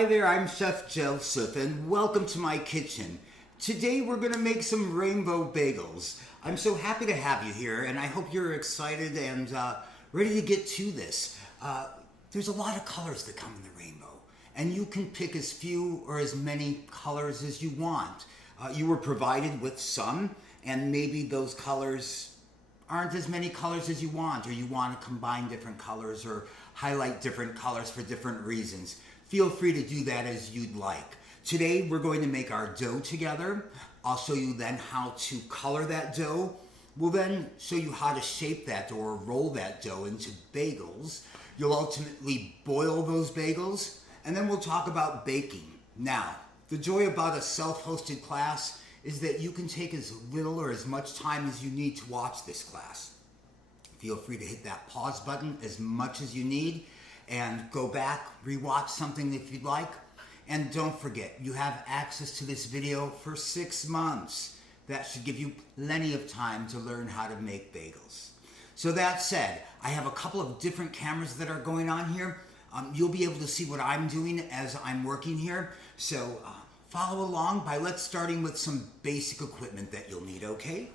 Hi there, I'm Chef Joseph and welcome to my kitchen. Today we're going to make some rainbow bagels. I'm so happy to have you here and I hope you're excited and ready to get to this. There's a lot of colors that come in the rainbow and you can pick as few or as many colors as you want. You were provided with some and maybe those colors aren't as many colors as you want, or you want to combine different colors or highlight different colors for different reasons. Feel free to do that as you'd like. Today we're going to make our dough together. I'll show you then how to color that dough. We'll then show you how to shape that dough or roll that dough into bagels. You'll ultimately boil those bagels, and then we'll talk about baking. Now, the joy about a self-hosted class is that you can take as little or as much time as you need to watch this class. Feel free to hit that pause button as much as you need and go back, rewatch something if you'd like. And don't forget, you have access to this video for 6 months. That should give you plenty of time to learn how to make bagels. So that said, I have a couple of different cameras that are going on here. You'll be able to see what I'm doing as I'm working here. So follow along by starting with some basic equipment that you'll need, okay?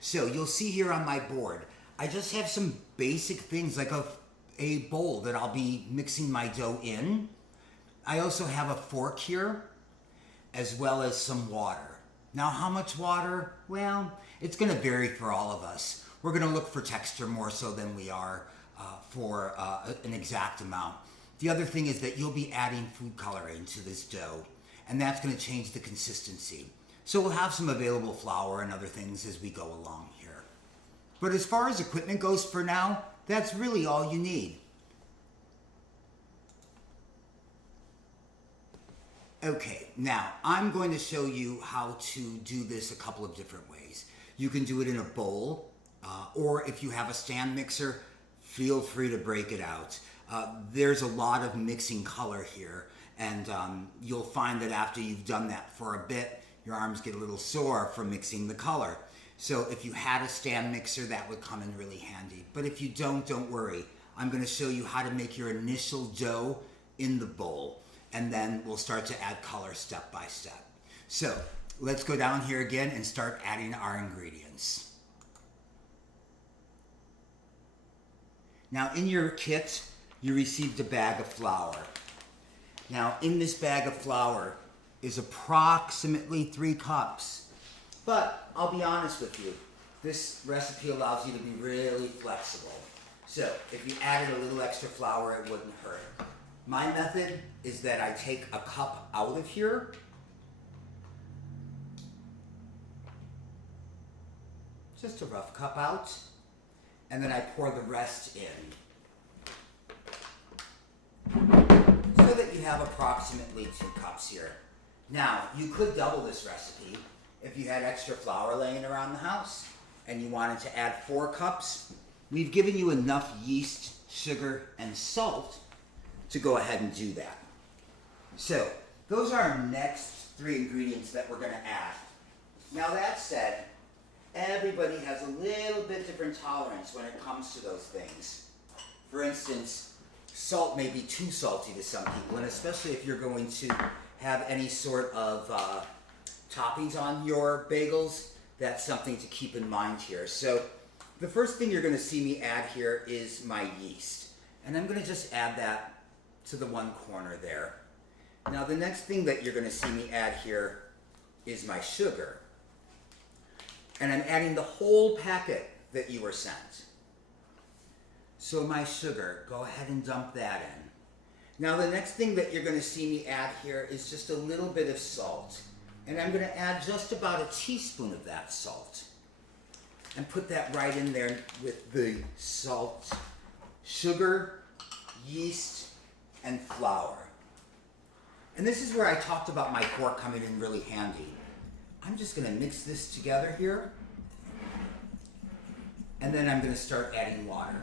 So you'll see here on my board, I just have some basic things like a bowl that I'll be mixing my dough in. I also have a fork here, as well as some water. Now, how much water? Well, it's gonna vary for all of us. We're gonna look for texture more so than we are for an exact amount. The other thing is that you'll be adding food coloring to this dough, and that's going to change the consistency. So we'll have some available flour and other things as we go along here. But as far as equipment goes for now, that's really all you need. Okay, now I'm going to show you how to do this a couple of different ways. You can do it in a bowl, or if you have a stand mixer, feel free to break it out. There's a lot of mixing color here. And you'll find that after you've done that for a bit, your arms get a little sore from mixing the color. So if you had a stand mixer, that would come in really handy. But if you don't worry. I'm going to show you how to make your initial dough in the bowl. And then we'll start to add color step by step. So let's go down here again and start adding our ingredients. Now in your kit, you received a bag of flour. Now, in this bag of flour is approximately 3 cups. But I'll be honest with you, this recipe allows you to be really flexible. So if you added a little extra flour, it wouldn't hurt. My method is that I take a cup out of here, just a rough cup out, and then I pour the rest in. So that you have approximately 2 cups here. Now, you could double this recipe if you had extra flour laying around the house and you wanted to add 4 cups. We've given you enough yeast, sugar, and salt to go ahead and do that. So, those are our next 3 ingredients that we're going to add. Now that said, everybody has a little bit different tolerance when it comes to those things. For instance, salt may be too salty to some people, and especially if you're going to have any sort of toppings on your bagels, that's something to keep in mind here. So the first thing you're going to see me add here is my yeast, and I'm going to just add that to the one corner there. Now the next thing that you're going to see me add here is my sugar, and I'm adding the whole packet that you were sent. So my sugar, go ahead and dump that in. Now the next thing that you're going to see me add here is just a little bit of salt. And I'm going to add just about a teaspoon of that salt. And put that right in there with the salt, sugar, yeast, and flour. And this is where I talked about my fork coming in really handy. I'm just going to mix this together here. And then I'm going to start adding water.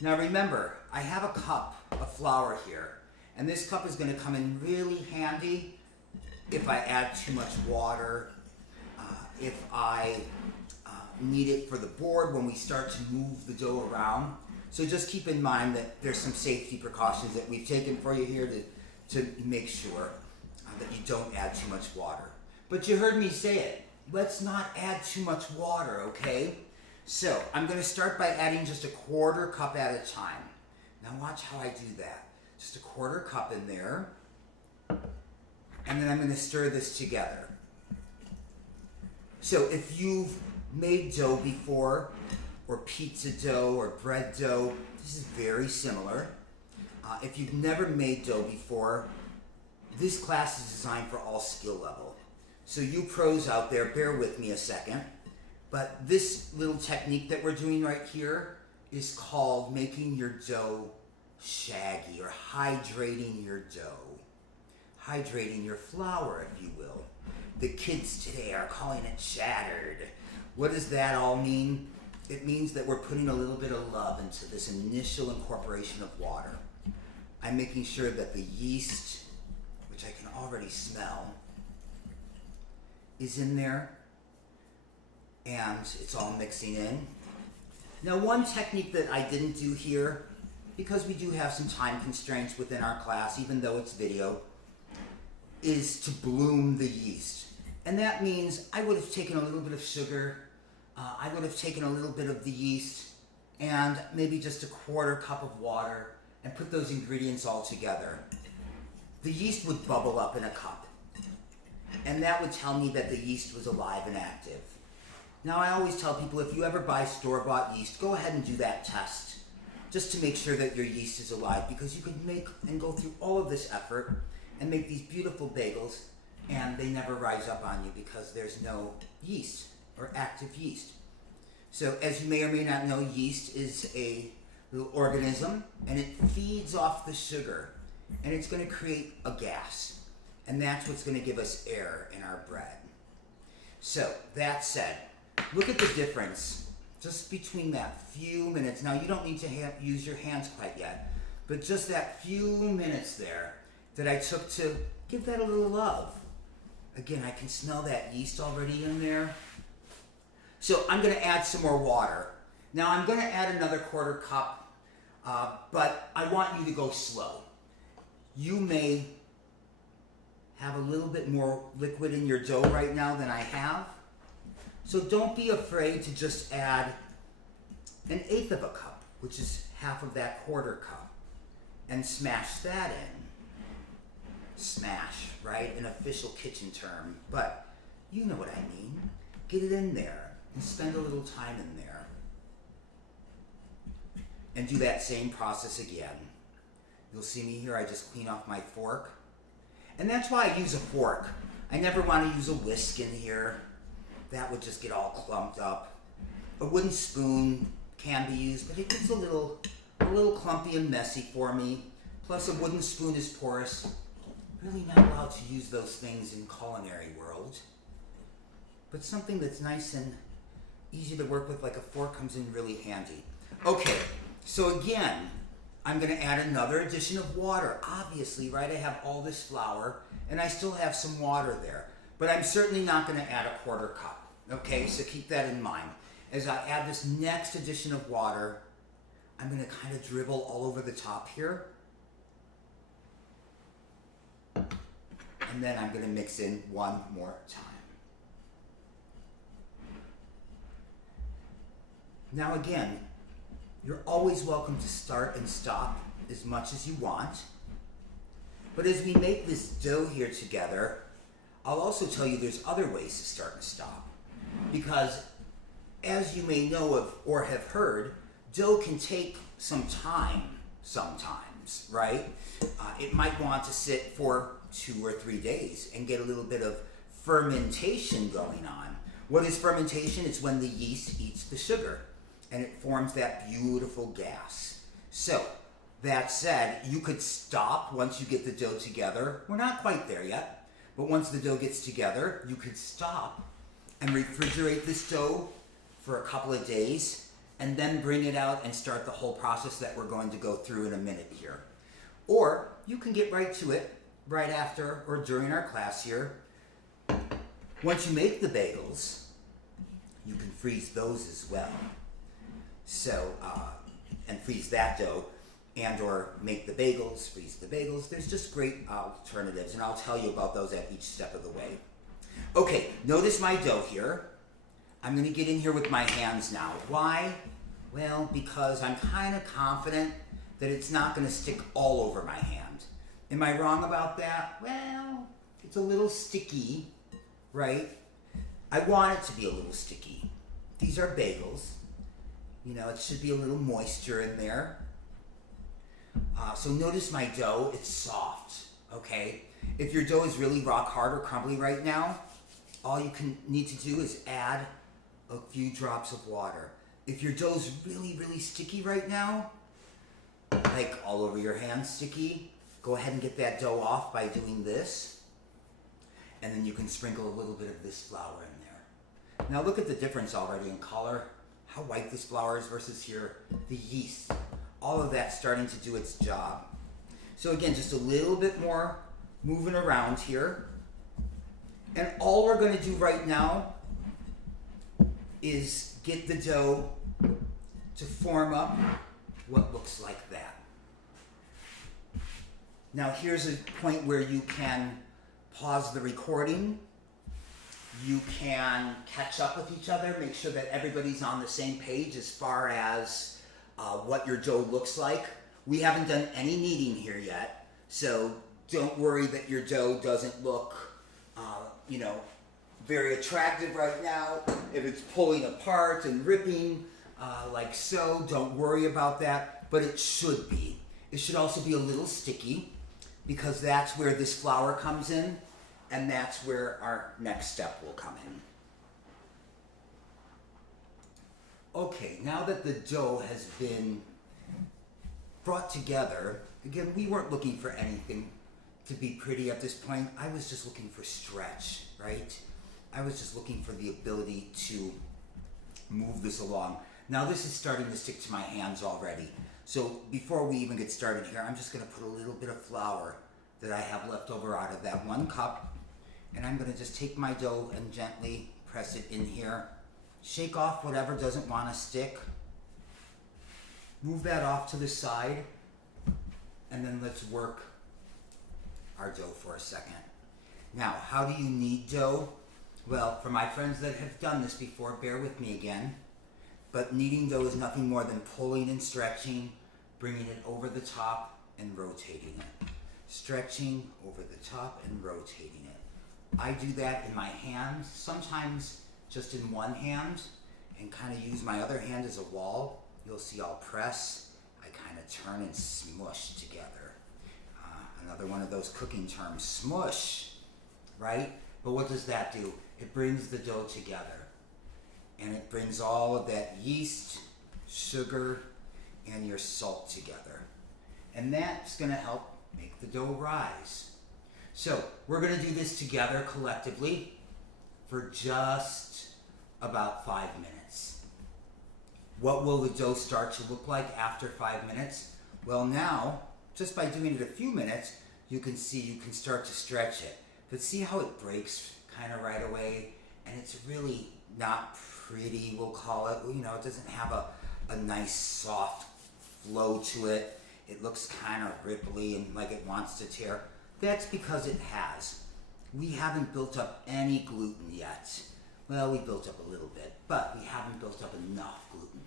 Now remember, I have a cup of flour here, and this cup is going to come in really handy if I add too much water, if I need it for the board when we start to move the dough around. So just keep in mind that there's some safety precautions that we've taken for you here to make sure that you don't add too much water. But you heard me say it. Let's not add too much water, okay? So I'm going to start by adding just a 1/4 cup at a time. Now watch how I do that. Just a 1/4 cup in there. And then I'm going to stir this together. So if you've made dough before, or pizza dough or bread dough, this is very similar. If you've never made dough before, this class is designed for all skill level. So you pros out there, bear with me a second. But this little technique that we're doing right here is called making your dough shaggy, or hydrating your dough. Hydrating your flour, if you will. The kids today are calling it shattered. What does that all mean? It means that we're putting a little bit of love into this initial incorporation of water. I'm making sure that the yeast, which I can already smell, is in there, and it's all mixing in. Now, one technique that I didn't do here, because we do have some time constraints within our class, even though it's video, is to bloom the yeast. And that means I would have taken a little bit of sugar, I would have taken a little bit of the yeast, and maybe just a 1/4 cup of water, and put those ingredients all together. The yeast would bubble up in a cup, and that would tell me that the yeast was alive and active. Now, I always tell people, if you ever buy store-bought yeast, go ahead and do that test, just to make sure that your yeast is alive, because you could make and go through all of this effort and make these beautiful bagels, and they never rise up on you because there's no yeast or active yeast. So as you may or may not know, yeast is a little organism, and it feeds off the sugar, and it's going to create a gas, and that's what's going to give us air in our bread. So that said, look at the difference just between that few minutes. Now, you don't need to use your hands quite yet, but just that few minutes there that I took to give that a little love. Again, I can smell that yeast already in there. So I'm going to add some more water. Now, I'm going to add another 1/4 cup, but I want you to go slow. You may have a little bit more liquid in your dough right now than I have. So don't be afraid to just add 1/8 of a cup, which is half of that 1/4 cup, and smash that in. Smash, right? An official kitchen term, but you know what I mean. Get it in there and spend a little time in there. And do that same process again. You'll see me here, I just clean off my fork. And that's why I use a fork. I never want to use a whisk in here. That would just get all clumped up. A wooden spoon can be used, but it gets a little clumpy and messy for me. Plus, a wooden spoon is porous. Really not allowed to use those things in culinary world. But something that's nice and easy to work with, like a fork, comes in really handy. Okay, so again, I'm going to add another addition of water. Obviously, right, I have all this flour, and I still have some water there. But I'm certainly not going to add a 1/4 cup. Okay, so keep that in mind. As I add this next addition of water, I'm going to kind of dribble all over the top here. And then I'm going to mix in one more time. Now again, you're always welcome to start and stop as much as you want. But as we make this dough here together, I'll also tell you there's other ways to start and stop. Because as you may know of or have heard, dough can take some time sometimes, right? It might want to sit for 2 or 3 days and get a little bit of fermentation going on. What is fermentation? It's when the yeast eats the sugar and it forms that beautiful gas. So, that said, you could stop once you get the dough together. We're not quite there yet, but once the dough gets together, you could stop and refrigerate this dough for a couple of days and then bring it out and start the whole process that we're going to go through in a minute here. Or you can get right to it right after or during our class here. Once you make the bagels, you can freeze those as well. So, and freeze that dough. and or make the bagels, freeze the bagels. There's just great alternatives, and I'll tell you about those at each step of the way. Okay, notice my dough here. I'm gonna get in here with my hands now. Why? Well, because I'm kind of confident that it's not gonna stick all over my hand. Am I wrong about that? Well, it's a little sticky, right? I want it to be a little sticky. These are bagels. You know, it should be a little moisture in there. So notice my dough, it's soft, okay? If your dough is really rock hard or crumbly right now, all you need to do is add a few drops of water. If your dough's really, really sticky right now, like all over your hands sticky, go ahead and get that dough off by doing this. And then you can sprinkle a little bit of this flour in there. Now look at the difference already in color, how white this flour is versus here, the yeast. All of that's starting to do its job. So again, just a little bit more moving around here. And all we're gonna do right now is get the dough to form up what looks like that. Now here's a point where you can pause the recording. You can catch up with each other, make sure that everybody's on the same page as far as what your dough looks like. We haven't done any kneading here yet, so don't worry that your dough doesn't look, very attractive right now. If it's pulling apart and ripping like so, don't worry about that, but it should be. It should also be a little sticky because that's where this flour comes in, and that's where our next step will come in. Okay, now that the dough has been brought together, again, we weren't looking for anything to be pretty at this point. I was just looking for stretch, right? I was just looking for the ability to move this along. Now this is starting to stick to my hands already. So before we even get started here, I'm just gonna put a little bit of flour that I have left over out of that 1 cup, and I'm gonna just take my dough and gently press it in here. Shake off whatever doesn't want to stick. Move that off to the side, and then let's work our dough for a second. Now, how do you knead dough? Well, for my friends that have done this before, bear with me again. But kneading dough is nothing more than pulling and stretching, bringing it over the top and rotating it. Stretching over the top and rotating it. I do that in my hands, sometimes just in one hand, and kind of use my other hand as a wall. You'll see I'll press, I kind of turn and smush together. Another one of those cooking terms, smush, right? But what does that do? It brings the dough together, and it brings all of that yeast, sugar, and your salt together. And that's gonna help make the dough rise. So we're gonna do this together collectively for just about 5 minutes. What will the dough start to look like after 5 minutes? Well, now, just by doing it a few minutes, you can see you can start to stretch it. But see how it breaks kind of right away? And it's really not pretty, we'll call it. You know, it doesn't have a nice soft flow to it. It looks kind of ripply and like it wants to tear. That's because it has. We haven't built up any gluten yet. Well, we built up a little bit, but we haven't built up enough gluten.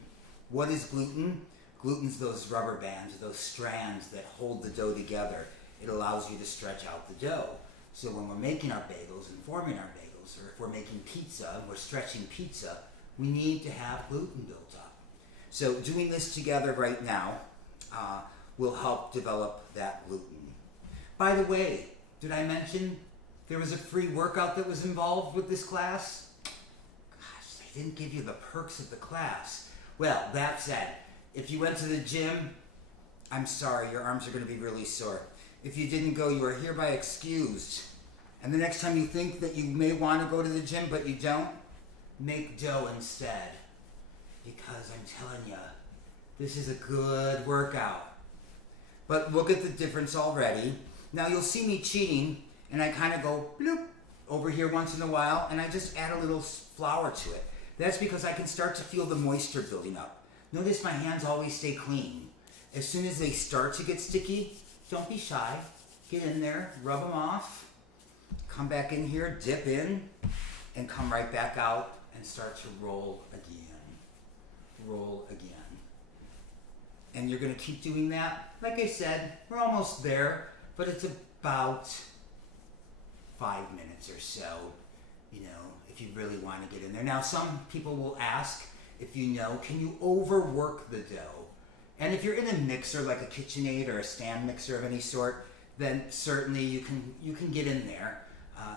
What is gluten? Gluten's those rubber bands, those strands that hold the dough together. It allows you to stretch out the dough. So when we're making our bagels and forming our bagels, or if we're making pizza and we're stretching pizza, we need to have gluten built up. So doing this together right now will help develop that gluten. By the way, did I mention there was a free workout that was involved with this class? Gosh, they didn't give you the perks of the class. Well, that said, if you went to the gym, I'm sorry, your arms are going to be really sore. If you didn't go, you are hereby excused. And the next time you think that you may want to go to the gym but you don't, make dough instead. Because I'm telling you, this is a good workout. But look at the difference already. Now you'll see me cheating, and I kind of go bloop over here once in a while, and I just add a little flour to it. That's because I can start to feel the moisture building up. Notice my hands always stay clean. As soon as they start to get sticky, don't be shy. Get in there, rub them off, come back in here, dip in, and come right back out and start to roll again. Roll again. And you're gonna keep doing that. Like I said, we're almost there, but it's about 5 minutes or so, you know, if you really want to get in there. Now, some people will ask, if you know, can you overwork the dough? And if you're in a mixer, like a KitchenAid or a stand mixer of any sort, then certainly you can get in there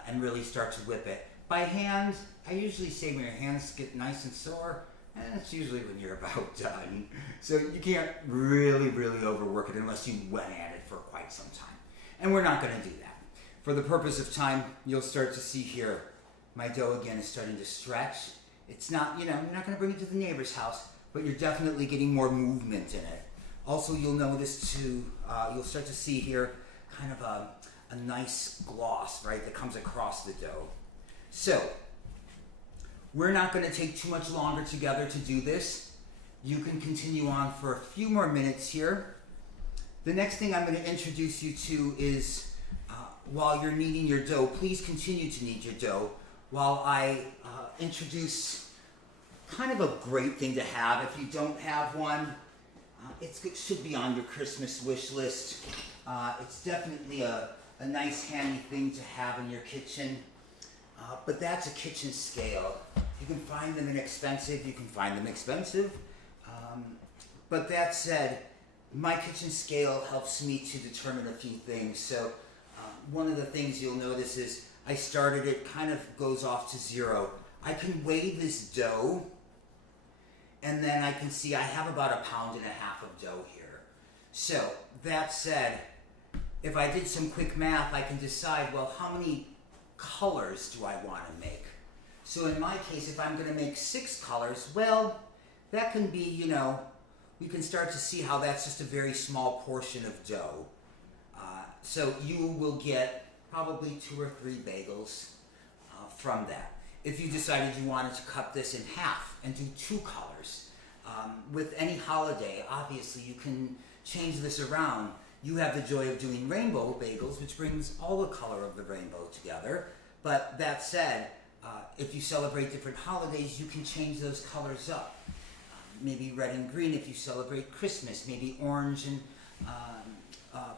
and really start to whip it. By hand, I usually say when your hands get nice and sore, and it's usually when you're about done. So you can't really overwork it unless you went at it for quite some time. And we're not gonna do that. For the purpose of time, you'll start to see here, my dough again is starting to stretch. It's not, you know, you're not gonna bring it to the neighbor's house, but you're definitely getting more movement in it. Also, you'll notice too, you'll start to see here kind of a nice gloss, right, that comes across the dough. So, we're not going to take too much longer together to do this. You can continue on for a few more minutes here. The next thing I'm going to introduce you to is, while you're kneading your dough, please continue to knead your dough while I introduce kind of a great thing to have. If you don't have one, it should be on your Christmas wish list. It's definitely a nice handy thing to have in your kitchen. But that's a kitchen scale. You can find them inexpensive, you can find them expensive. But that said, my kitchen scale helps me to determine a few things. So one of the things you'll notice is I started it, kind of goes off to 0. I can weigh this dough, and then I can see I have about 1.5 pounds of dough here. So that said, if I did some quick math, I can decide, well, how many colors do I want to make? So in my case, if I'm going to make 6 colors, well, that can be, you know, we can start to see how that's just a very small portion of dough. So you will get probably 2 or 3 bagels from that. If you decided you wanted to cut this in half and do 2 colors, with any holiday, obviously you can change this around. You have the joy of doing rainbow bagels, which brings all the color of the rainbow together. But that said, if you celebrate different holidays, you can change those colors up. Maybe red and green if you celebrate Christmas, maybe orange and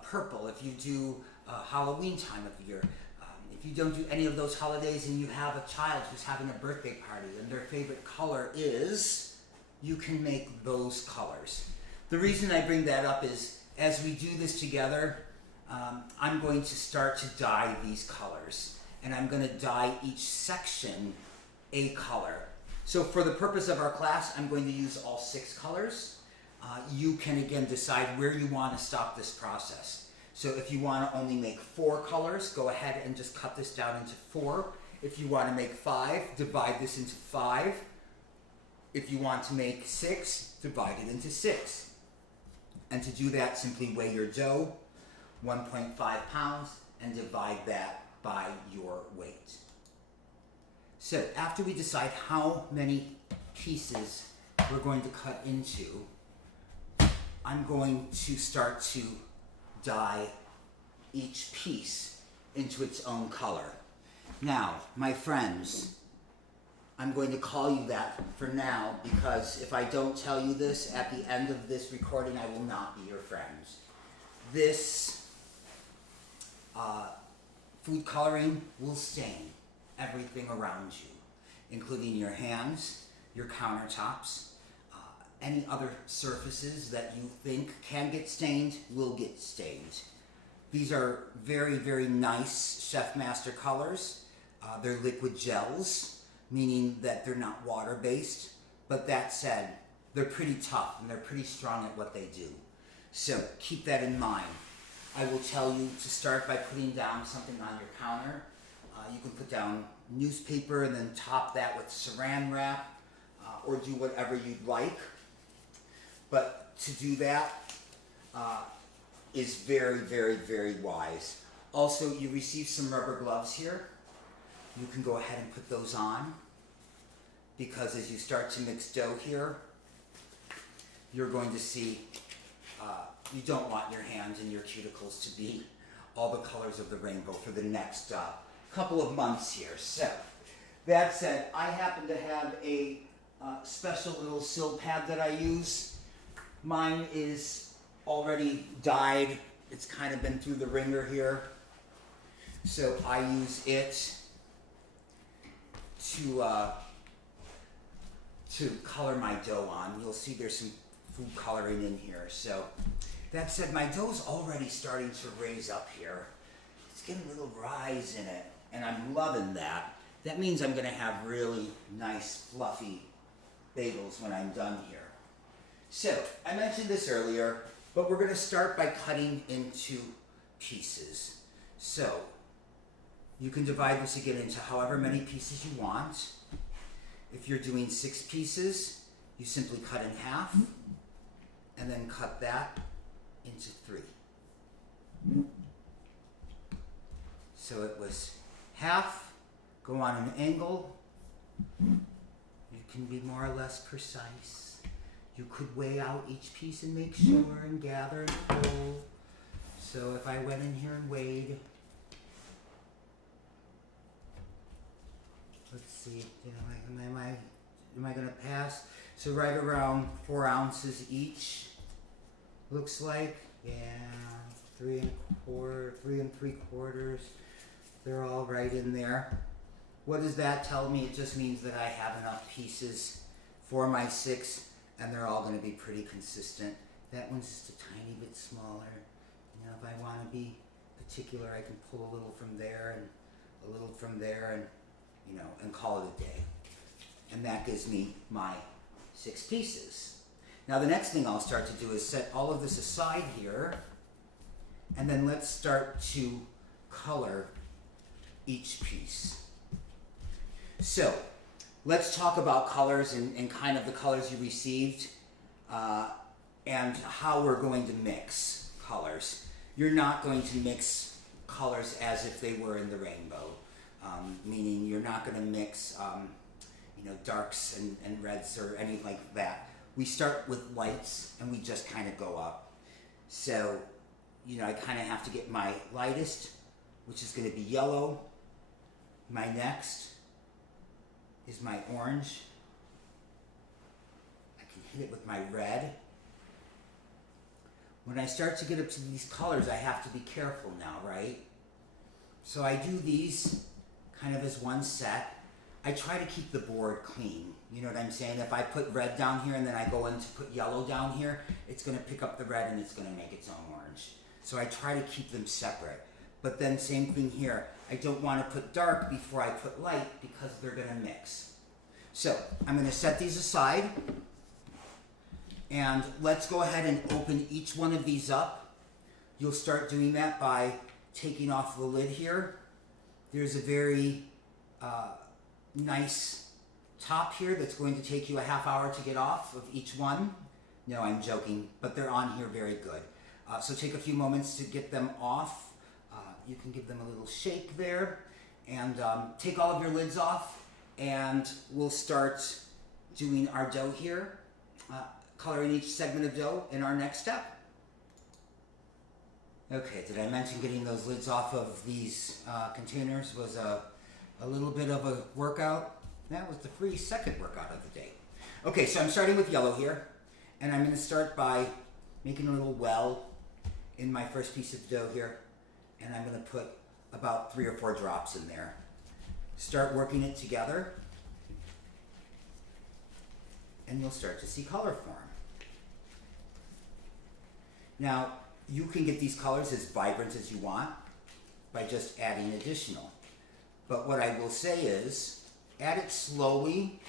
purple if you do Halloween time of the year. If you don't do any of those holidays and you have a child who's having a birthday party and their favorite color is, you can make those colors. The reason I bring that up is, as we do this together, I'm going to start to dye these colors. And I'm going to dye each section a color. So for the purpose of our class, I'm going to use all 6 colors. You can again decide where you want to stop this process. So if you want to only make 4 colors, go ahead and just cut this down into 4. If you want to make 5, divide this into 5. If you want to make 6, divide it into 6. And to do that, simply weigh your dough, 1.5 pounds, and divide that by your weight. So after we decide how many pieces we're going to cut into, I'm going to start to dye each piece into its own color. Now, my friends, I'm going to call you that for now, because if I don't tell you this at the end of this recording, I will not be your friends. This food coloring will stain everything around you, including your hands, your countertops, any other surfaces that you think can get stained will get stained. These are very, very nice Chef Master colors. They're liquid gels, meaning that they're not water-based, but that said, they're pretty tough and they're pretty strong at what they do. So keep that in mind. I will tell you to start by putting down something on your counter. You can put down newspaper and then top that with saran wrap, or do whatever you'd like. But to do that is very, very, very wise. Also, you receive some rubber gloves here. You can go ahead and put those on, because as you start to mix dough here, you're going to see you don't want your hands and your cuticles to be all the colors of the rainbow for the next couple of months here. So, that said, I happen to have a special little sill pad that I use. Mine is already dyed. It's kind of been through the ringer here. So I use it to color my dough on. You'll see there's some food coloring in here. So that said, my dough's already starting to raise up here. It's getting a little rise in it, and I'm loving that. That means I'm gonna have really nice, fluffy bagels when I'm done here. So, I mentioned this earlier, but we're gonna start by cutting into pieces. So, you can divide this again into however many pieces you want. If you're doing 6 pieces, you simply cut in half, and then cut that into 3. So it was half, go on an angle. You can be more or less precise. You could weigh out each piece and make sure and gather and pull. So if I went in here and weighed, let's see, am I gonna pass? So right around 4 ounces each, looks like. Yeah, 3 3/4. They're all right in there. What does that tell me? It just means that I have enough pieces for my 6, and they're all gonna be pretty consistent. That one's just a tiny bit smaller. You know, if I wanna be particular, I can pull a little from there and a little from there, and you know, and call it a day. And that gives me my 6 pieces. Now the next thing I'll start to do is set all of this aside here, and then let's start to color each piece. So, let's talk about colors and kind of the colors you received, and how we're going to mix colors. You're not going to mix colors as if they were in the rainbow. Meaning you're not going to mix, darks and reds or anything like that. We start with lights and we just kind of go up. So, I kind of have to get my lightest, which is going to be yellow. My next is my orange. I can hit it with my red. When I start to get up to these colors, I have to be careful now, right? So I do these kind of as one set. I try to keep the board clean. You know what I'm saying? If I put red down here and then I go in to put yellow down here, it's going to pick up the red and it's going to make its own orange. So I try to keep them separate. But then same thing here. I don't want to put dark before I put light because they're going to mix. So I'm going to set these aside. And let's go ahead and open each one of these up. You'll start doing that by taking off the lid here. There's a very nice top here that's going to take you a half hour to get off of each one. No, I'm joking, but they're on here very good. So take a few moments to get them off. You can give them a little shake there, and take all of your lids off, and we'll start doing our dough here, coloring each segment of dough in our next step. Okay, did I mention getting those lids off of these containers was a little bit of a workout? That was the free second workout of the day. Okay, so I'm starting with yellow here, and I'm going to start by making a little well in my first piece of dough here, and I'm going to put about 3 or 4 drops in there. Start working it together, and you'll start to see color form. Now, you can get these colors as vibrant as you want by just adding additional. But what I will say is, add it slowly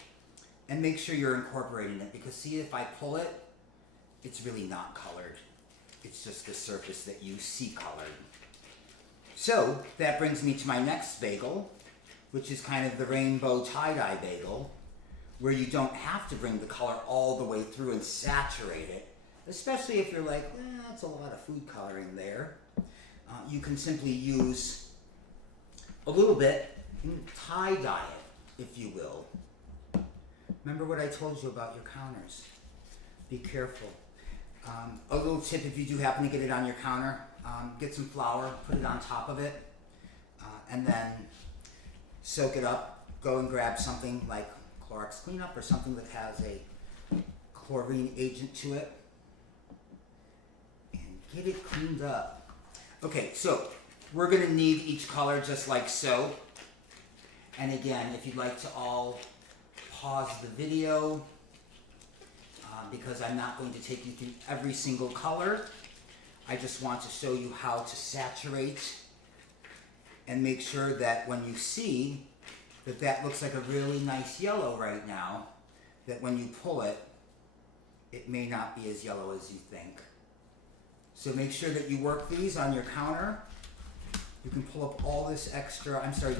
and make sure you're incorporating it, because see, if I pull it, it's really not colored. It's just the surface that you see colored. So that brings me to my next bagel, which is kind of the rainbow tie-dye bagel, where you don't have to bring the color all the way through and saturate it, especially if you're like, that's a lot of food coloring there. You can simply use a little bit and tie-dye it, if you will. Remember what I told you about your counters. Be careful. A little tip, if you do happen to get it on your counter, get some flour, put it on top of it, and then soak it up. Go and grab something like Clorox cleanup or something that has a chlorine agent to it, and get it cleaned up. Okay, so we're going to knead each color just like so. And again, if you'd like to all pause the video, because I'm not going to take you through every single color. I just want to show you how to saturate and make sure that when you see that that looks like a really nice yellow right now, that when you pull it, it may not be as yellow as you think. So make sure that you work these on your counter. You can pull up all this extra,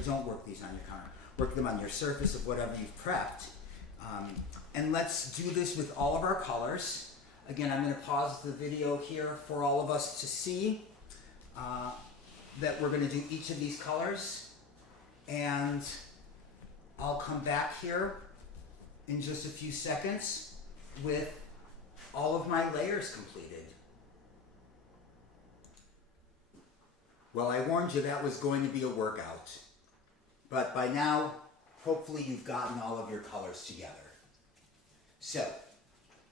don't work these on your counter. Work them on your surface of whatever you've prepped. And let's do this with all of our colors. Again, I'm going to pause the video here for all of us to see that we're going to do each of these colors. And I'll come back here in just a few seconds with all of my layers completed. Well, I warned you that was going to be a workout. But by now, hopefully you've gotten all of your colors together. So,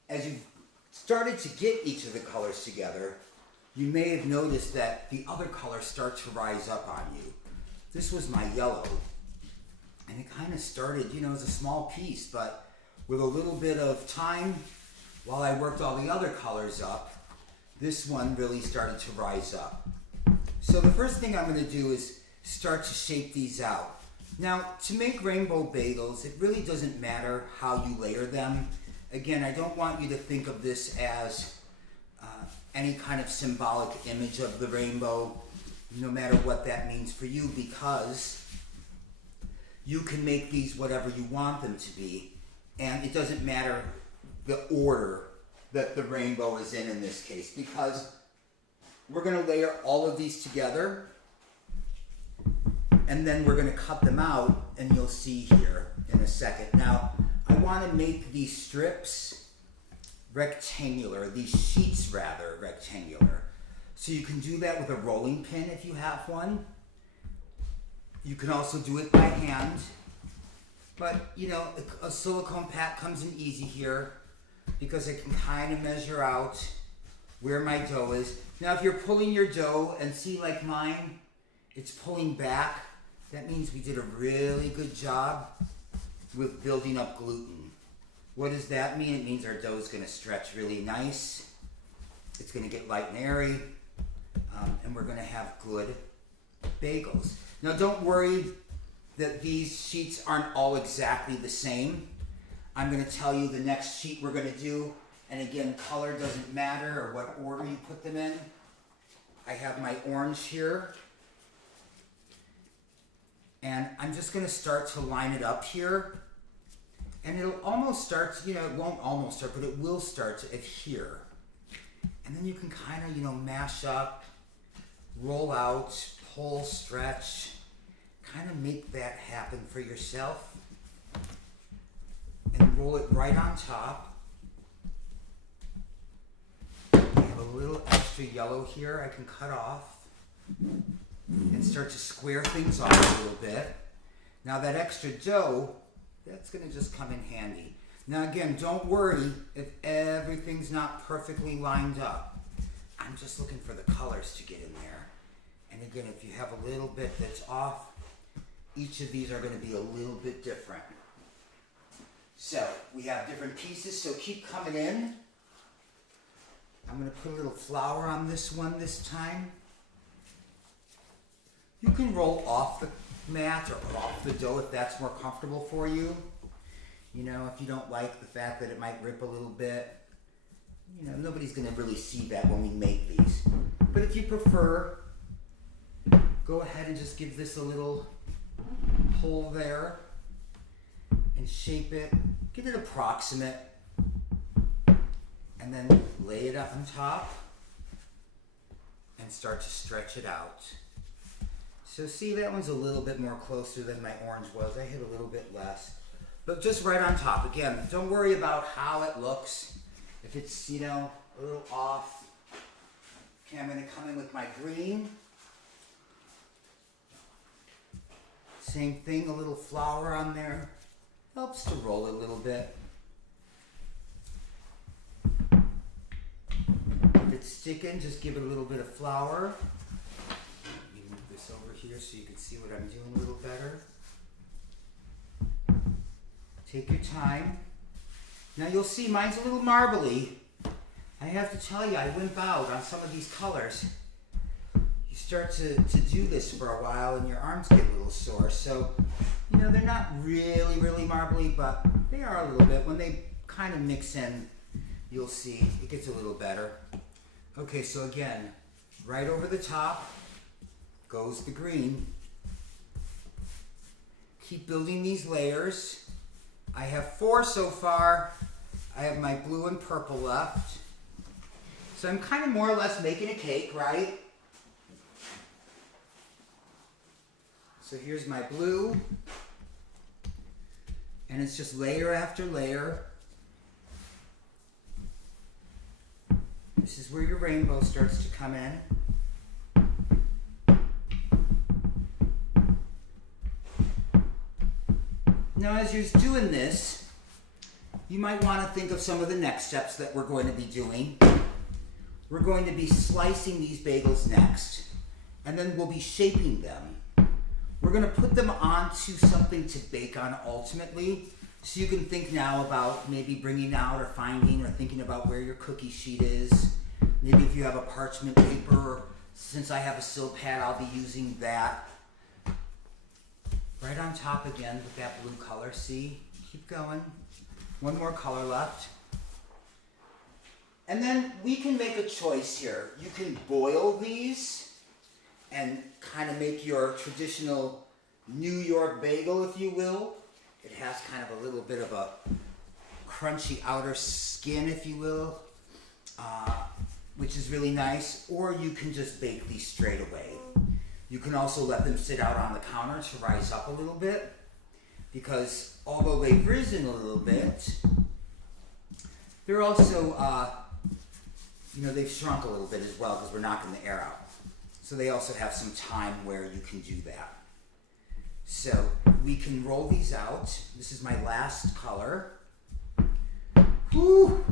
as you've started to get each of the colors together, you may have noticed that the other colors start to rise up on you. This was my yellow, and it kind of started, as a small piece, but with a little bit of time, while I worked all the other colors up, this one really started to rise up. So the first thing I'm going to do is start to shape these out. Now, to make rainbow bagels, it really doesn't matter how you layer them. Again, I don't want you to think of this as any kind of symbolic image of the rainbow, no matter what that means for you, because you can make these whatever you want them to be, and it doesn't matter the order that the rainbow is in this case, because we're going to layer all of these together, and then we're going to cut them out, and you'll see here in a second. Now, I want to make these strips rectangular, these sheets rather rectangular. So you can do that with a rolling pin if you have one. You can also do it by hand. But, a silicone pat comes in easy here because I can kind of measure out where my dough is. Now, if you're pulling your dough and see like mine, it's pulling back, that means we did a really good job with building up gluten. What does that mean? It means our dough is going to stretch really nice. It's going to get light and airy, and we're going to have good bagels. Now, don't worry that these sheets aren't all exactly the same. I'm going to tell you the next sheet we're going to do, and again, color doesn't matter or what order you put them in. I have my orange here, and I'm just going to start to line it up here. And it'll almost start, it won't almost start, but it will start to adhere. And then you can kind of, mash up, roll out, pull, stretch, kind of make that happen for yourself. And roll it right on top. I have a little extra yellow here I can cut off and start to square things off a little bit. Now that extra dough, that's going to just come in handy. Now again, don't worry if everything's not perfectly lined up. I'm just looking for the colors to get in there. And again, if you have a little bit that's off, each of these are going to be a little bit different. So we have different pieces, so keep coming in. I'm going to put a little flour on this one this time. You can roll off the mat or off the dough if that's more comfortable for you. If you don't like the fact that it might rip a little bit, nobody's going to really see that when we make these. But if you prefer, go ahead and just give this a little pull there and shape it, get it approximate, and then lay it up on top and start to stretch it out. So see, that one's a little bit more closer than my orange was. I hit a little bit less. But just right on top. Again, don't worry about how it looks. If it's, a a little off. Okay, I'm going to come in with my green. Same thing, a little flour on there. Helps to roll it a little bit. If it's sticking, just give it a little bit of flour. Let me move this over here so you can see what I'm doing a little better. Take your time. Now you'll see mine's a little marbly. I have to tell you, I wimp out on some of these colors. You start to do this for a while and your arms get a little sore. So, you know, they're not really marbly, but they are a little bit. When they kind of mix in, you'll see it gets a little better. Okay, so again, right over the top goes the green. Keep building these layers. I have 4 so far. I have my blue and purple left. So I'm kind of more or less making a cake, right? So here's my blue. And it's just layer after layer. This is where your rainbow starts to come in. Now as you're doing this, you might want to think of some of the next steps that we're going to be doing. We're going to be slicing these bagels next, and then we'll be shaping them. We're going to put them onto something to bake on ultimately, so you can think now about maybe bringing out or finding or thinking about where your cookie sheet is. Maybe if you have a parchment paper, or since I have a sil pad, I'll be using that. Right on top again with that blue color, see? Keep going. One more color left. And then we can make a choice here. You can boil these and kind of make your traditional New York bagel, if you will. It has kind of a little bit of a crunchy outer skin, if you will, which is really nice. Or you can just bake these straight away. You can also let them sit out on the counter to rise up a little bit, because although they've risen a little bit, they're also, you know, they've shrunk a little bit as well because we're knocking the air out. So they also have some time where you can do that. So we can roll these out. This is my last color. Whew!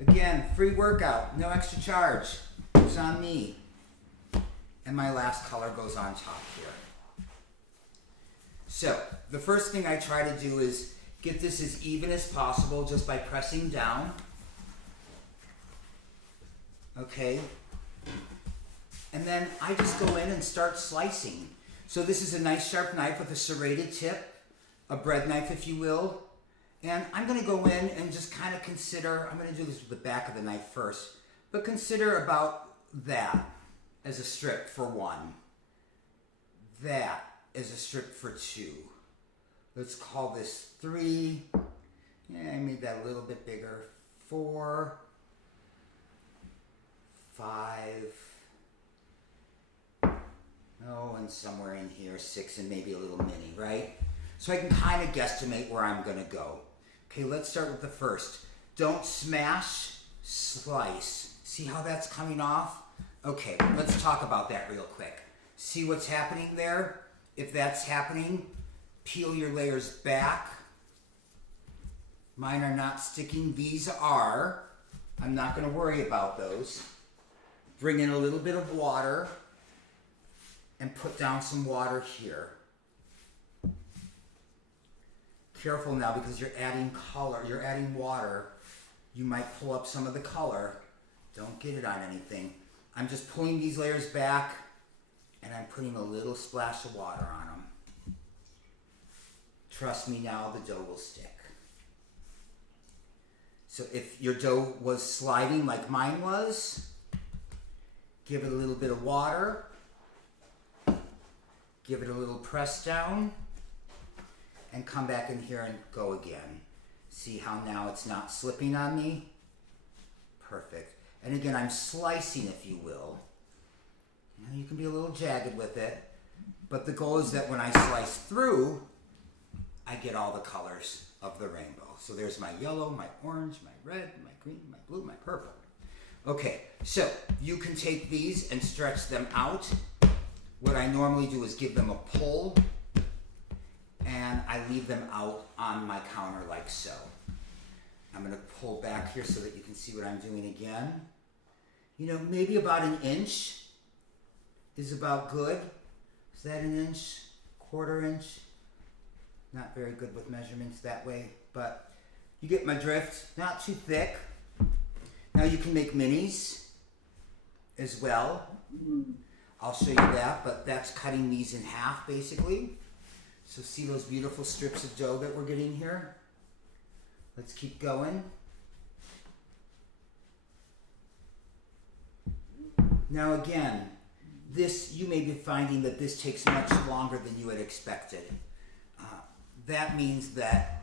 Again, free workout, no extra charge. It's on me. And my last color goes on top here. So the first thing I try to do is get this as even as possible just by pressing down. Okay. And then I just go in and start slicing. So this is a nice sharp knife with a serrated tip, a bread knife if you will. And I'm going to go in and just kind of consider, I'm going to do this with the back of the knife first, but consider about that as a strip for 1. That is a strip for 2. Let's call this 3. Yeah, I made that a little bit bigger. 4, 5. Oh, and somewhere in here, 6 and maybe a little mini, right? So I can kind of guesstimate where I'm going to go. Okay, let's start with the first. Don't smash, slice. See how that's coming off? Okay, let's talk about that real quick. See what's happening there? If that's happening, peel your layers back. Mine are not sticking. These are. I'm not going to worry about those. Bring in a little bit of water and put down some water here. Careful now because you're adding color, you're adding water. You might pull up some of the color. Don't get it on anything. I'm just pulling these layers back and I'm putting a little splash of water on them. Trust me now, the dough will stick. So if your dough was sliding like mine was, give it a little bit of water. Give it a little press down. And come back in here and go again. See how now it's not slipping on me? Perfect. And again, I'm slicing, if you will. You can be a little jagged with it, but the goal is that when I slice through, I get all the colors of the rainbow. So there's my yellow, my orange, my red, my green, my blue, my purple. Okay, so you can take these and stretch them out. What I normally do is give them a pull, and I leave them out on my counter like so. I'm gonna pull back here so that you can see what I'm doing again. You know, maybe about an inch is about good. Is that an inch? Quarter inch? Not very good with measurements that way, but you get my drift. Not too thick. Now you can make minis as well. I'll show you that, but that's cutting these in half basically. So see those beautiful strips of dough that we're getting here? Let's keep going. Now again, this, you may be finding that this takes much longer than you had expected. That means that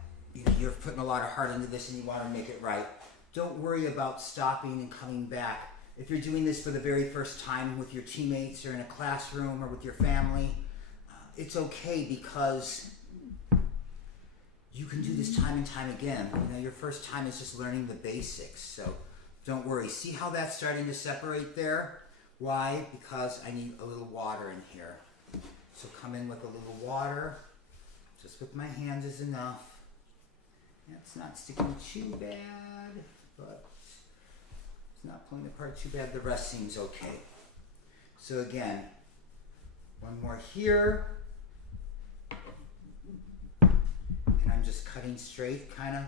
you're putting a lot of heart into this and you want to make it right. Don't worry about stopping and coming back. If you're doing this for the very first time with your teammates or in a classroom or with your family, it's okay because you can do this time and time again. You know, your first time is just learning the basics, so don't worry. See how that's starting to separate there? Why? Because I need a little water in here. So come in with a little water. Just with my hands is enough. It's not sticking too bad, but it's not pulling apart too bad. The rest seems okay. So again, one more here. And I'm just cutting straight, kind of.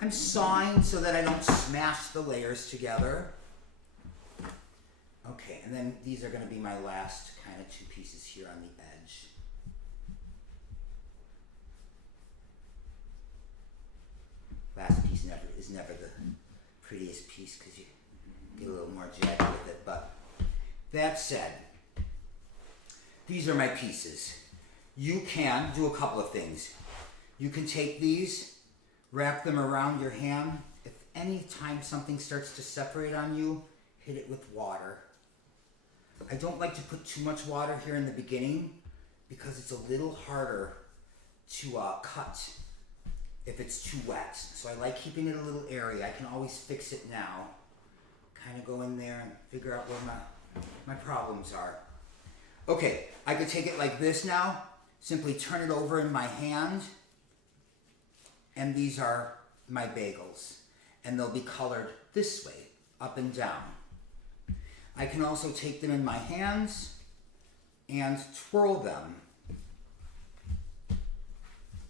I'm sawing so that I don't smash the layers together. Okay, and then these are going to be my last kind of two pieces here on the edge. Last piece is never the prettiest piece because you get a little more jagged with it. But that said, these are my pieces. You can do a couple of things. You can take these, wrap them around your hand. If any time something starts to separate on you, hit it with water. I don't like to put too much water here in the beginning because it's a little harder to cut if it's too wet. So I like keeping it a little airy. I can always fix it now. Kind of go in there and figure out where my problems are. Okay, I could take it like this now. Simply turn it over in my hand. And these are my bagels. And they'll be colored this way, up and down. I can also take them in my hands and twirl them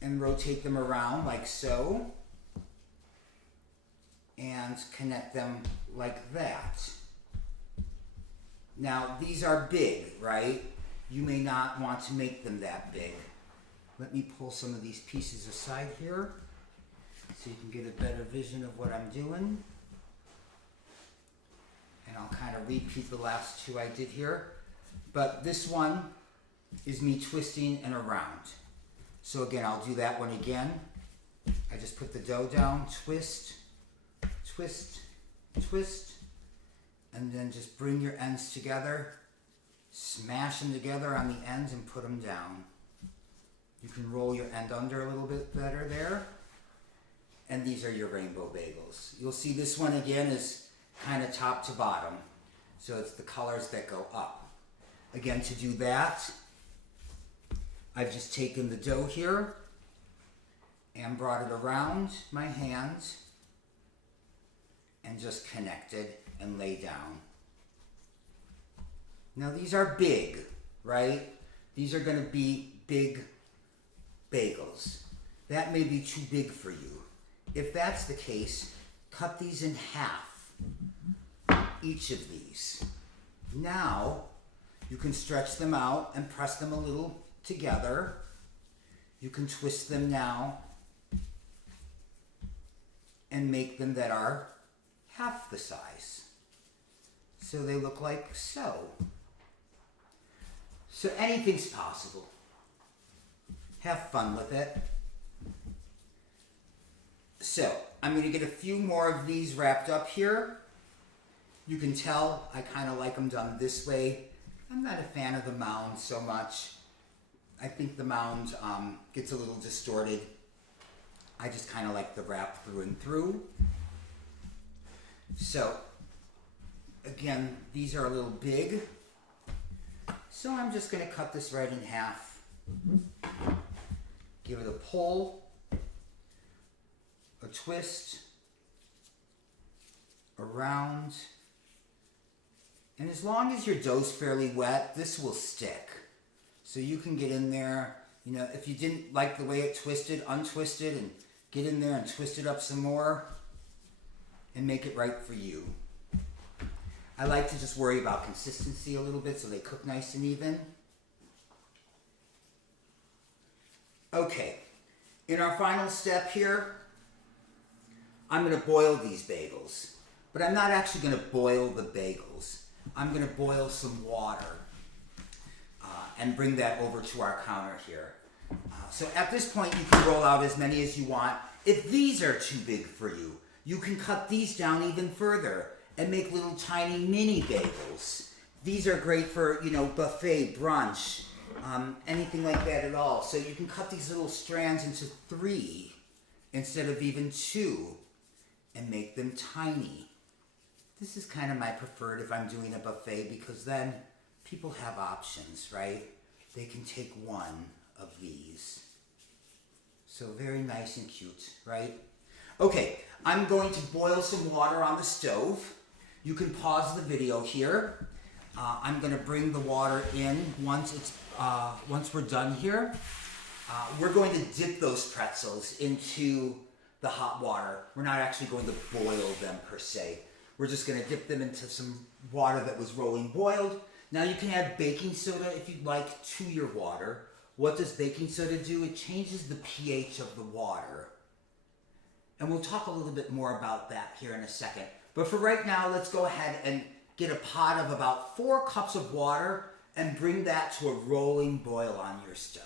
and rotate them around like so and connect them like that. Now these are big, right? You may not want to make them that big. Let me pull some of these pieces aside here so you can get a better vision of what I'm doing. And I'll kind of repeat the last two I did here. But this one is me twisting and around. So again, I'll do that one again. I just put the dough down, twist, twist, twist, and then just bring your ends together, smash them together on the ends and put them down. You can roll your end under a little bit better there. And these are your rainbow bagels. You'll see this one again is kind of top to bottom. So it's the colors that go up. Again, to do that, I've just taken the dough here and brought it around my hands and just connected and lay down. Now these are big, right? These are going to be big bagels. That may be too big for you. If that's the case, cut these in half, each of these. Now, you can stretch them out and press them a little together. You can twist them now and make them that are half the size. So they look like so. So anything's possible. Have fun with it. So, I'm going to get a few more of these wrapped up here. You can tell I kind of like them done this way. I'm not a fan of the mound so much. I think the mound gets a little distorted. I just kind of like the wrap through and through. So, again, these are a little big. So I'm just going to cut this right in half. Give it a pull, a twist, around. And as long as your dough's fairly wet, this will stick. So you can get in there, you know, if you didn't like the way it twisted, untwist it and get in there and twist it up some more and make it right for you. I like to just worry about consistency a little bit so they cook nice and even. Okay, in our final step here, I'm going to boil these bagels. But I'm not actually going to boil the bagels. I'm going to boil some water and bring that over to our counter here. So at this point, you can roll out as many as you want. If these are too big for you, you can cut these down even further and make little tiny mini bagels. These are great for, you know, buffet, brunch, anything like that at all. So you can cut these little strands into 3 instead of even 2 and make them tiny. This is kind of my preferred if I'm doing a buffet because then people have options, right? They can take one of these. So very nice and cute, right? Okay, I'm going to boil some water on the stove. You can pause the video here. I'm going to bring the water in once we're done here. We're going to dip those pretzels into the hot water. We're not actually going to boil them per se. We're just going to dip them into some water that was rolling boiled. Now you can add baking soda if you'd like to your water. What does baking soda do? It changes the pH of the water. And we'll talk a little bit more about that here in a second. But for right now, let's go ahead and get a pot of about 4 cups of water and bring that to a rolling boil on your stove.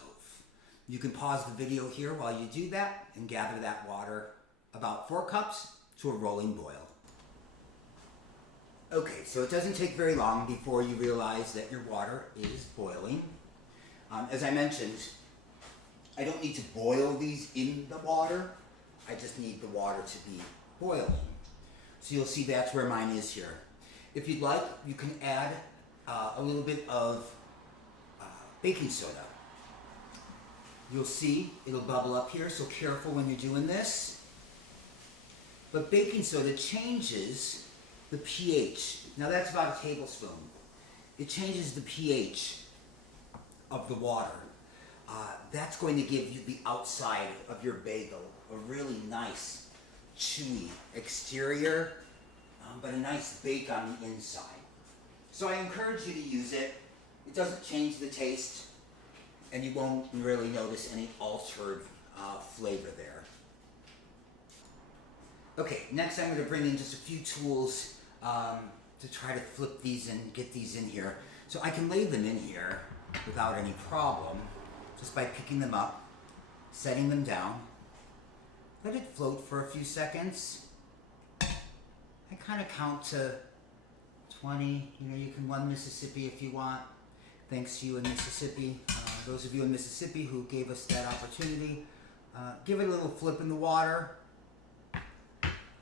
You can pause the video here while you do that and gather that water, about 4 cups, to a rolling boil. Okay, so it doesn't take very long before you realize that your water is boiling. As I mentioned, I don't need to boil these in the water. I just need the water to be boiling. So you'll see that's where mine is here. If you'd like, you can add a little bit of baking soda. You'll see it'll bubble up here, so careful when you're doing this. But baking soda changes the pH. Now that's about a tablespoon. It changes the pH of the water. That's going to give you the outside of your bagel a really nice, chewy exterior, but a nice bake on the inside. So I encourage you to use it. It doesn't change the taste, and you won't really notice any altered flavor there. Okay, next I'm going to bring in just a few tools to try to flip these and get these in here. So I can lay them in here without any problem, just by picking them up, setting them down. Let it float for a few seconds. I kind of count to 20. You know, you can 1 Mississippi if you want. Thanks to you in Mississippi. Those of you in Mississippi who gave us that opportunity. Give it a little flip in the water.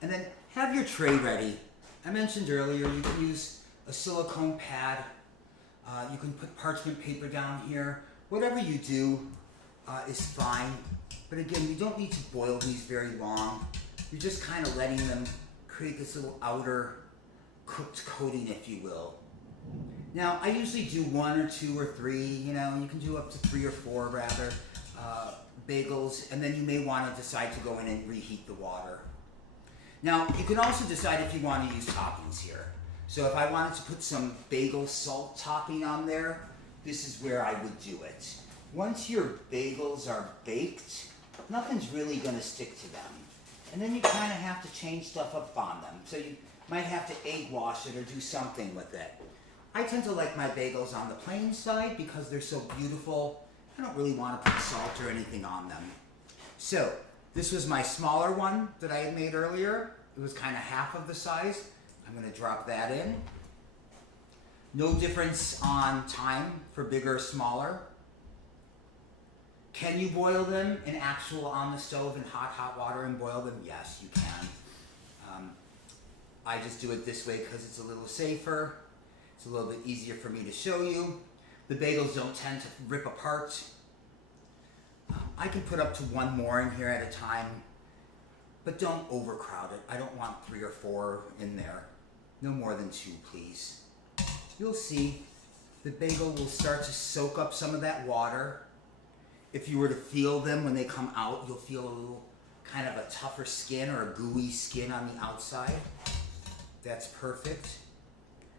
And then have your tray ready. I mentioned earlier you can use a silicone pad. You can put parchment paper down here. Whatever you do is fine. But again, you don't need to boil these very long. You're just kind of letting them create this little outer cooked coating, if you will. Now, I usually do 1 or 2 or 3, you know, you can do up to 3 or 4 rather, bagels, and then you may want to decide to go in and reheat the water. Now, you can also decide if you want to use toppings here. So if I wanted to put some bagel salt topping on there, this is where I would do it. Once your bagels are baked, nothing's really going to stick to them. And then you kind of have to change stuff up on them. So you might have to egg wash it or do something with it. I tend to like my bagels on the plain side because they're so beautiful. I don't really want to put salt or anything on them. So this was my smaller one that I had made earlier. It was kind of half of the size. I'm going to drop that in. No difference on time for bigger or smaller. Can you boil them in actual on the stove in hot water and boil them? Yes, you can. I just do it this way because it's a little safer. It's a little bit easier for me to show you. The bagels don't tend to rip apart. I can put up to one more in here at a time, but don't overcrowd it. I don't want 3 or 4 in there. No more than 2, please. You'll see the bagel will start to soak up some of that water. If you were to feel them when they come out, you'll feel a little kind of a tougher skin or a gooey skin on the outside. That's perfect.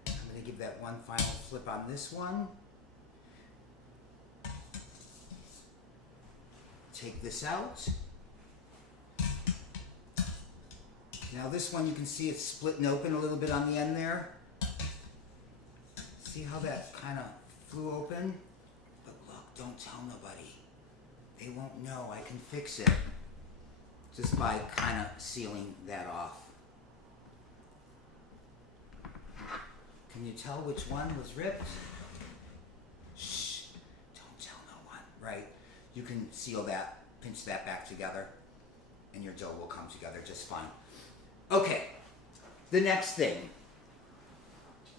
I'm going to give that one final flip on this one. Take this out. Now this one, you can see it's splitting open a little bit on the end there. See how that kind of flew open? But look, don't tell nobody. They won't know. I can fix it just by kind of sealing that off. Can you tell which one was ripped? Shh, don't tell no one, right? You can seal that, pinch that back together, and your dough will come together just fine. Okay, the next thing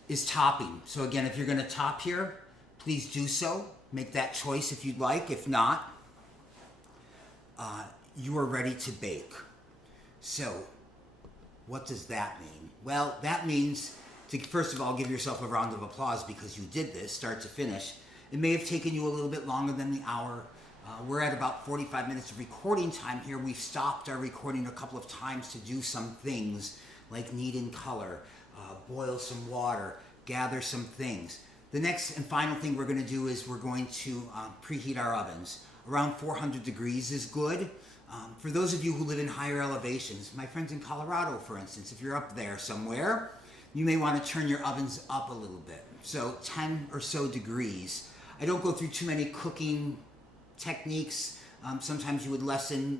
is topping. So again, if you're gonna top here, please do so. Make that choice if you'd like. If not, you are ready to bake. So what does that mean? Well, that means to first of all give yourself a round of applause because you did this start to finish. It may have taken you a little bit longer than the hour. We're at about 45 minutes of recording time here. We've stopped our recording a couple of times to do some things like knead in color, boil some water, gather some things. The next and final thing we're going to do is we're going to preheat our ovens. Around 400 degrees is good. For those of you who live in higher elevations, my friends in Colorado, for instance, if you're up there somewhere, you may want to turn your ovens up a little bit. So 10 or so degrees. I don't go through too many cooking techniques. Sometimes you would lessen,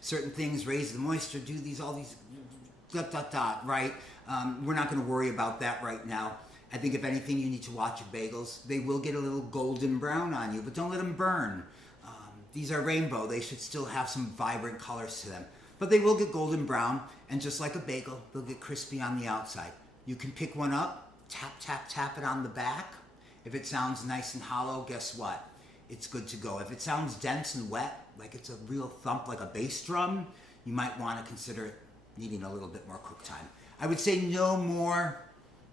certain things, raise the moisture, do all these right? We're not going to worry about that right now. I think if anything, you need to watch your bagels. They will get a little golden brown on you, but don't let them burn. These are rainbow. They should still have some vibrant colors to them, but they will get golden brown, and just like a bagel, they'll get crispy on the outside. You can pick one up, tap, tap, tap it on the back. If it sounds nice and hollow, guess what? It's good to go. If it sounds dense and wet, like it's a real thump like a bass drum, you might want to consider needing a little bit more cook time. I would say no more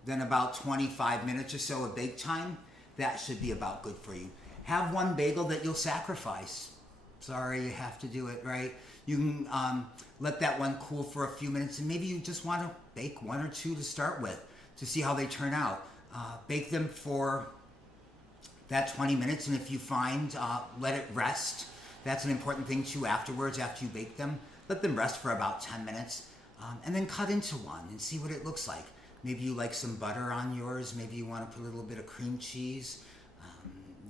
than about 25 minutes or so of bake time. That should be about good for you. Have one bagel that you'll sacrifice. Sorry, you have to do it, right? You can let that one cool for a few minutes, and maybe you just want to bake 1 or 2 to start with to see how they turn out. Bake them for that 20 minutes, and if you find, let it rest. That's an important thing too afterwards, after you bake them. Let them rest for about 10 minutes, and then cut into one and see what it looks like. Maybe you like some butter on yours. Maybe you want to put a little bit of cream cheese.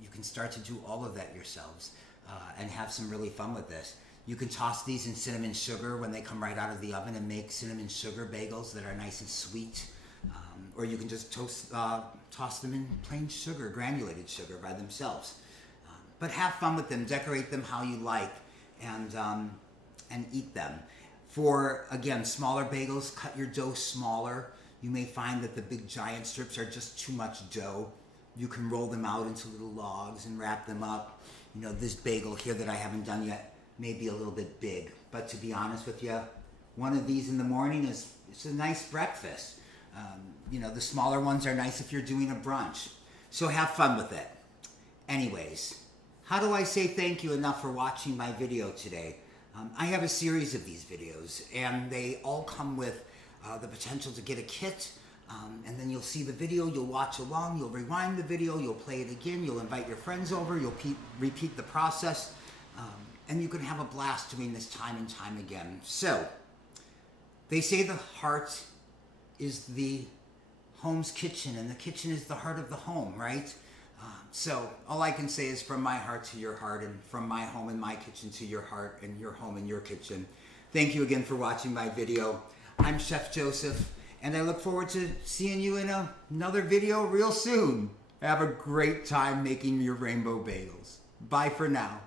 You can start to do all of that yourselves and have some really fun with this. You can toss these in cinnamon sugar when they come right out of the oven and make cinnamon sugar bagels that are nice and sweet. Or you can just toss them in plain sugar, granulated sugar by themselves. But have fun with them, decorate them how you like, and eat them. For, again, smaller bagels, cut your dough smaller. You may find that the big giant strips are just too much dough. You can roll them out into little logs and wrap them up. This bagel here that I haven't done yet may be a little bit big, but to be honest with you, one of these in the morning it's a nice breakfast. The smaller ones are nice if you're doing a brunch. So have fun with it. Anyways, how do I say thank you enough for watching my video today? I have a series of these videos, and they all come with the potential to get a kit, and then you'll see the video, you'll watch along, you'll rewind the video, you'll play it again, you'll invite your friends over, you'll repeat the process, and you can have a blast doing this time and time again. So, they say the heart is the home's kitchen, and the kitchen is the heart of the home, right? So all I can say is from my heart to your heart, and from my home and my kitchen to your heart and your home and your kitchen. Thank you again for watching my video. I'm Chef Joseph, and I look forward to seeing you in another video real soon. Have a great time making your rainbow bagels. Bye for now.